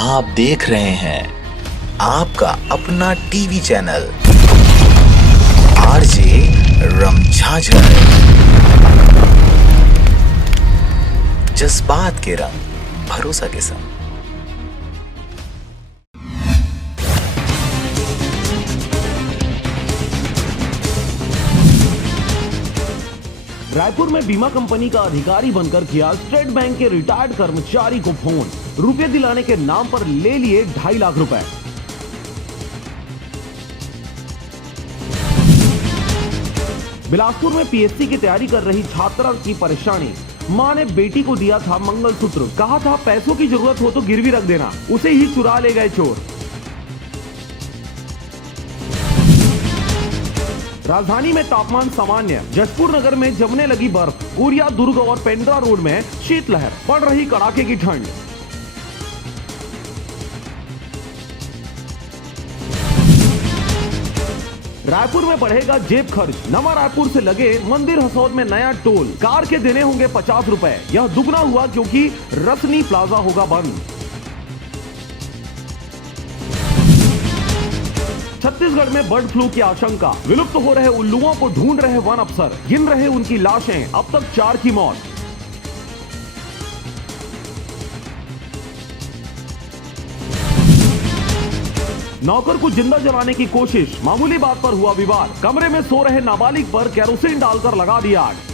आप देख रहे हैं आपका अपना टीवी चैनल आरजे रमझाझर। जज्बात के रंग भरोसा के संग। रायपुर में बीमा कंपनी का अधिकारी बनकर किया स्टेट बैंक के रिटायर्ड कर्मचारी को फोन, रुपए दिलाने के नाम पर ले लिए 2.5 लाख रुपए। बिलासपुर में पीएससी की तैयारी कर रही छात्रा की परेशानी। मां ने बेटी को दिया था मंगलसूत्र, कहा था पैसों की जरूरत हो तो गिरवी रख देना, उसे ही चुरा ले गए चोर। राजधानी में तापमान सामान्य, जशपुर नगर में जमने लगी बर्फ। कोरिया, दुर्ग और पेंड्रा रोड में शीतलहर, पड़ रही कड़ाके की ठंड। रायपुर में बढ़ेगा जेब खर्च, नवा रायपुर से लगे मंदिर हसौद में नया टोल। कार के देने होंगे 50 रुपए। यह दुगना हुआ क्योंकि रसनी प्लाजा होगा बंद। छत्तीसगढ़ में बर्ड फ्लू की आशंका, विलुप्त हो रहे उल्लुओं को ढूंढ रहे वन अफसर, गिन रहे उनकी लाशें, अब तक 4 की मौत। नौकर को जिंदा जलाने की कोशिश, मामूली बात पर हुआ विवाद। कमरे में सो रहे नाबालिग पर केरोसिन डालकर लगा दिया आग।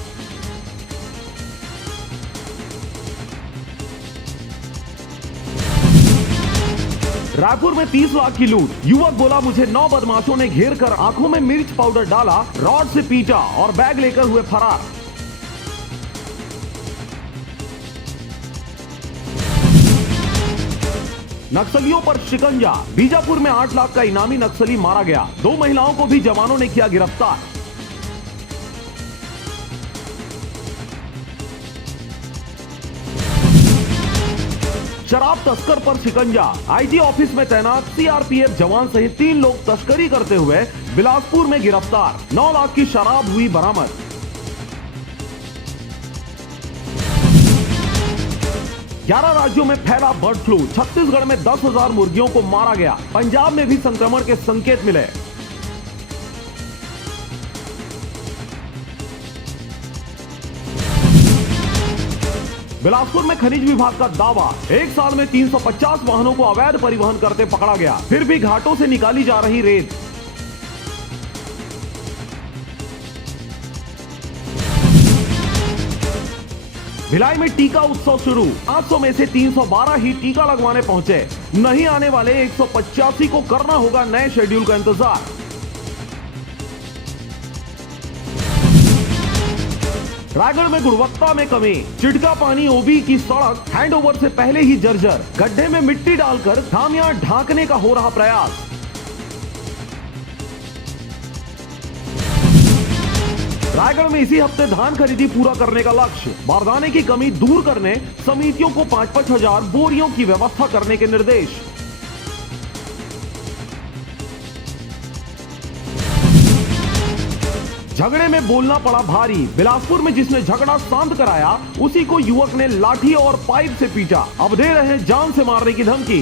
रायपुर में 30 लाख की लूट, युवक बोला मुझे 9 बदमाशों ने घेर कर आंखों में मिर्च पाउडर डाला, रॉड से पीटा और बैग लेकर हुए फरार। नक्सलियों पर शिकंजा, बीजापुर में 8 लाख का इनामी नक्सली मारा गया। 2 महिलाओं को भी जवानों ने किया गिरफ्तार। शराब तस्कर पर शिकंजा, आईजी ऑफिस में तैनात सीआरपीएफ जवान सहित 3 लोग तस्करी करते हुए बिलासपुर में गिरफ्तार। 9 लाख की शराब हुई बरामद। ग्यारह राज्यों में फैला बर्ड फ्लू, छत्तीसगढ़ में 10,000 मुर्गियों को मारा गया। पंजाब में भी संक्रमण के संकेत मिले। बिलासपुर में खनिज विभाग का दावा, 1 साल में 350 वाहनों को अवैध परिवहन करते पकड़ा गया। फिर भी घाटों से निकाली जा रही रेत। भिलाई में टीका उत्सव शुरू, 800 में से 312 ही टीका लगवाने पहुंचे। नहीं आने वाले 185 को करना होगा नए शेड्यूल का इंतजार। रायगढ़ में गुणवत्ता में कमी, चिटका पानी ओबी की सड़क हैंडओवर से पहले ही जर्जर। गड्ढे में मिट्टी डालकर खामियां ढांकने का हो रहा प्रयास। रायगढ़ में इसी हफ्ते धान खरीदी पूरा करने का लक्ष्य। बारदाने की कमी दूर करने समितियों को 5-5 हजार बोरियों की व्यवस्था करने के निर्देश। झगड़े में बोलना पड़ा भारी, बिलासपुर में जिसने झगड़ा शांत कराया उसी को युवक ने लाठी और पाइप से पीटा। अब दे रहे जान से मारने की धमकी।